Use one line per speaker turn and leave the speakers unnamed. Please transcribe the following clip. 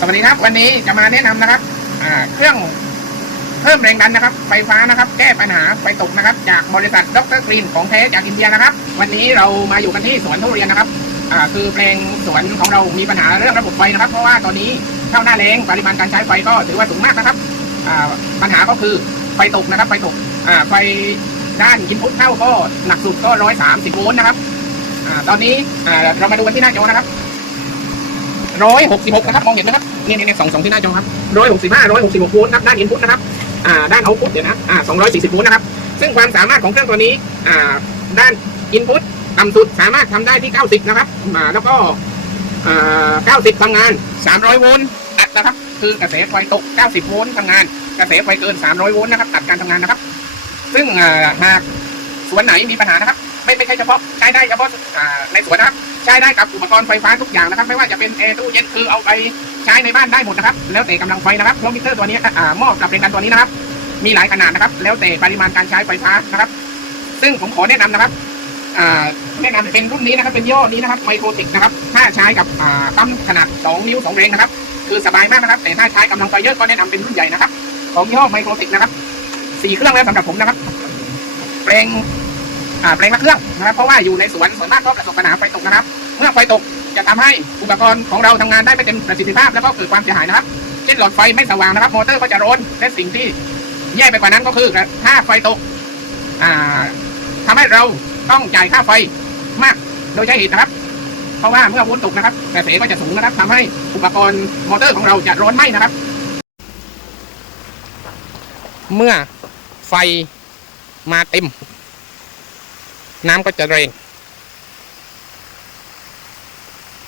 สวัสดีครับ วันนี้จะมาแนะนำนะครับ อ่า เครื่องเพิ่มแรงดันนะครับ ไฟฟ้านะครับ แก้ปัญหาไฟตกนะครับ จากบริษัทดรกรีนของแท้จากอินเดียนะครับ วันนี้เรามาอยู่กันที่สวนทุเรียนนะครับ อ่า คือแปลงสวนของเรามีปัญหาเรื่องระบบไฟนะครับ เพราะว่าตอนนี้เข้าหน้าแรงปริมาณการใช้ไฟก็ถือว่าสูงมากนะครับ อ่า ปัญหาก็คือไฟตกนะครับ ไฟตก อ่า ไฟด้านอินพุตเข้าก็หนักสุดก็ร้อยสามสิบโวลต์นะครับ อ่า ตอนนี้ อ่า เรามาดูกันที่หน้าจอนะครับ ร้อยหกสิบหกนะครับ มองเห็นไหมครับเนี่ยเนี่ยสองสองที่หน้าจอครับร้อยหกสิบห้าร้อยหกสิบหกโวลต์ครับด้านอินพุตนะครับอ่าด้านเอาพุตเดี๋ยวนะอ่าสองร้อยสี่สิบโวลต์นะครับ ซึ่งความสามารถของเครื่องตัวนี้อ่าด้านอินพุตต่ำสุดสามารถทำได้ที่เก้าสิบนะครับอ่าแล้วก็อ่าเก้าสิบทำงานสามร้อยโวลต์นะครับ คือกระแสไฟตกเก้าสิบโวลต์ทำงาน กระแสไฟเกินสามร้อยโวลต์นะครับตัดการทำงานนะครับ ซึ่งอ่าหากส่วนไหนมีปัญหานะครับ ไม่ไม่ใช่เฉพาะใช้ได้เฉพาะในสวนนะครับ ใช้ได้กับอุปกรณ์ไฟฟ้าทุกอย่างนะครับ ไม่ว่าจะเป็นแอร์ตู้เย็นคือเอาไปใช้ในบ้านได้หมดนะครับ แล้วแต่กำลังไฟนะครับเพราะมิเตอร์ตัวนี้อ่าหม้อกับแรงดันตัวนี้นะครับ มีหลายขนาดนะครับ แล้วแต่ปริมาณการใช้ไฟฟ้านะครับ ซึ่งผมขอแนะนำนะครับอ่าแนะนำเป็นรุ่นนี้นะครับ เป็นยี่ห้อนี้นะครับไมโครติกนะครับ ถ้าใช้กับอ่าปั๊มขนาด 2 นิ้ว2แรงนะครับ คือสบายมากนะครับ แต่ถ้าใช้กำลังไฟเยอะก็แนะนำเป็นรุ่นใหญ่นะครับ ของยี่ห้อไมโครติกนะครับสี่เครื่องแล้วสำหรับผมนะครับแปลง แปลงละเครื่องนะครับ เพราะว่าอยู่ในสวนส่วนมากก็ประสบปัญหาไฟตกนะครับ เมื่อไฟตกจะทำให้อุปกรณ์ของเราทำงานได้ไม่เต็มประสิทธิภาพแล้วก็เกิดความเสียหายนะครับ เช่นหลอดไฟไม่สว่างนะครับ มอเตอร์ก็จะร้อนและสิ่งที่แย่ไปกว่านั้นก็คือถ้าไฟตกอ่าทำให้เราต้องจ่ายค่าไฟมากโดยใช้เหตุนะครับ เพราะว่าเมื่อวลต์ตกนะครับกระแสก็จะสูงนะครับทำให้อุปกรณ์มอเตอร์ของเราจะร้อนไหมนะครับ เมื่อไฟมาเต็ม น้ำก็จะแรง